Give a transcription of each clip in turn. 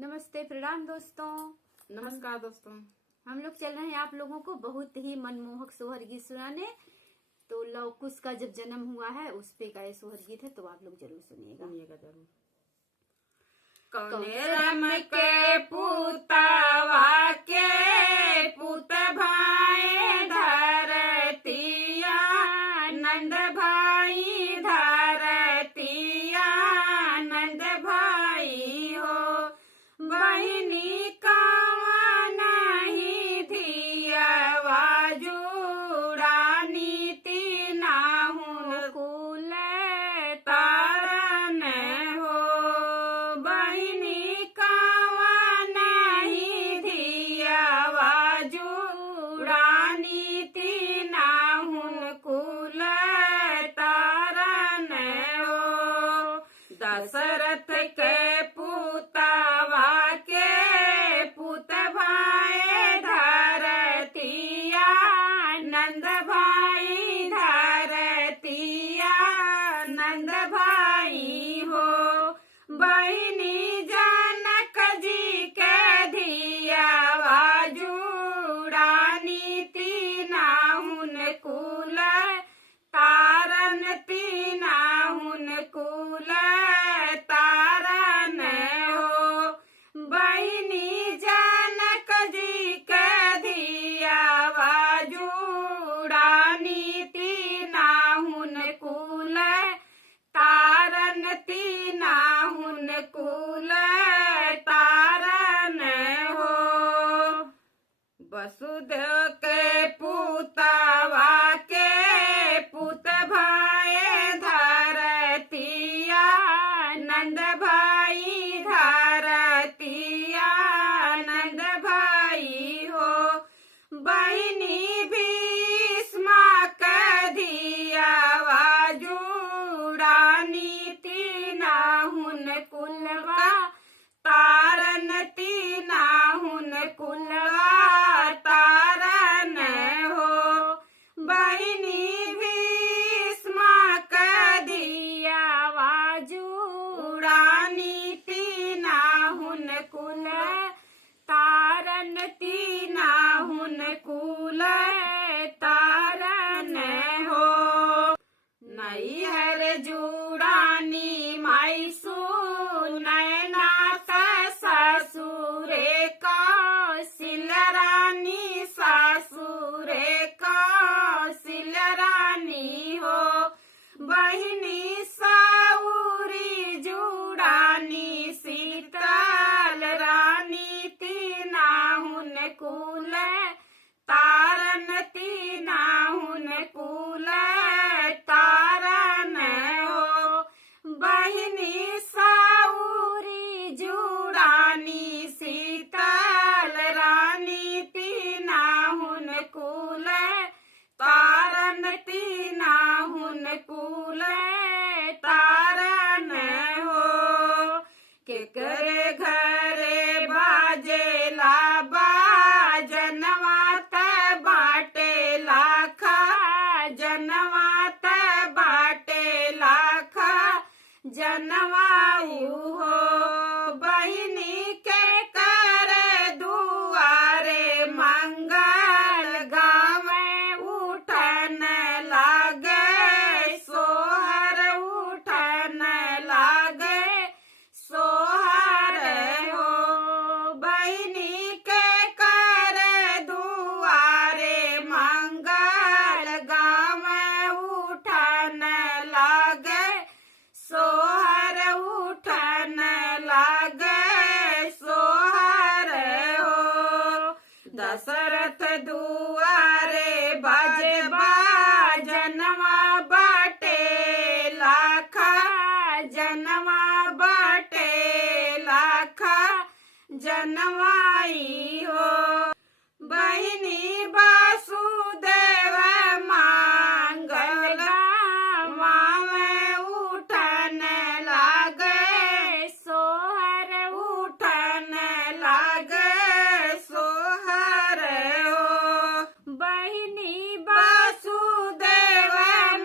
नमस्ते, प्रणाम दोस्तों। नमस्कार दोस्तों। हम लोग चल रहे हैं आप लोगों को बहुत ही मनमोहक सोहर गीत सुनाने। तो लव कुश का जब जन्म हुआ है उस पे का ये सोहर गीत है, तो आप लोग जरूर सुनिएगा जरूर। कौने रम के पुतवा के पुत भाई धरतिया, नंद भाई धरतिया, नंद भाई हो बहिनी कावा नहीं धियावा जुड़ानी तीना हुन कुल तारन हो बहिनी कावा नहीं धियावा जुड़ानी तीना हुन कुल तारन हो। दशरथ के पुतवा के पुत भाई धरतिया, नंद भाई धरतिया, नंद भाई हो बहिनी जनक जी के धियावा जुड़ानी तीना हुन कुल तारन, तीना हुन कुल तारन हो बहिनी जनक जी के धियावा जुड़ानी तीना हुन कुल तारन, तीना हुन कुल तारन हो। वसुदेव के पुतवा के पुत भाई धरतिया, नंद भाई धरतिया, नंद भाई हो बहिनी भीष्मा के धियावा जुड़ानी तीना हुन कुलवा तारन, तीना हुन कुलवा तारन हो बहिनी भीष्मा के दियावा जुड़ानी तीना हुन कुल तारन, तीना हुन कुल तारन हो। नैहर जुड़ानी माई सुनैना ससुरे कौशल रानी, ससुरे कौशल रानी हो बहिनी साउरी जुड़ानी शीतल रानी, तीना हुन कुल तारन, तीना हुन कुल तारन हो बहिनी साउरी जुड़ानी शीतल रानी, तीना हुन कुल तारन, तीना हुन कुल तारन हो। केकरे घरे बाजेला बाजनवा त बाटे लाखा जनवा त बाटे लाखा जनवाऊ हो बहिनी के कर दुआरे मंगल गावे उठन लागे सोहर, उठन लागे सोहर हो बहिनी के कर दुआरे मंगल गावे उठन लागे सोहर, उठन लागे सोहर हो। दशरथ दुआरे बाजे बाजनवा बाटे लाखा, जनवा बाटे लाखा जनवाई हो बहिनी वासुदेव मांगल गावे उठन लागे सोहर उठन लागे सोहर हो बहिनी वासुदेव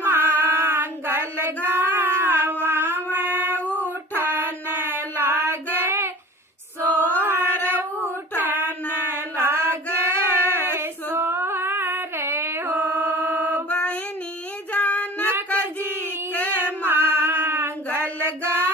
मांगल गावा में उठन लागे सो गा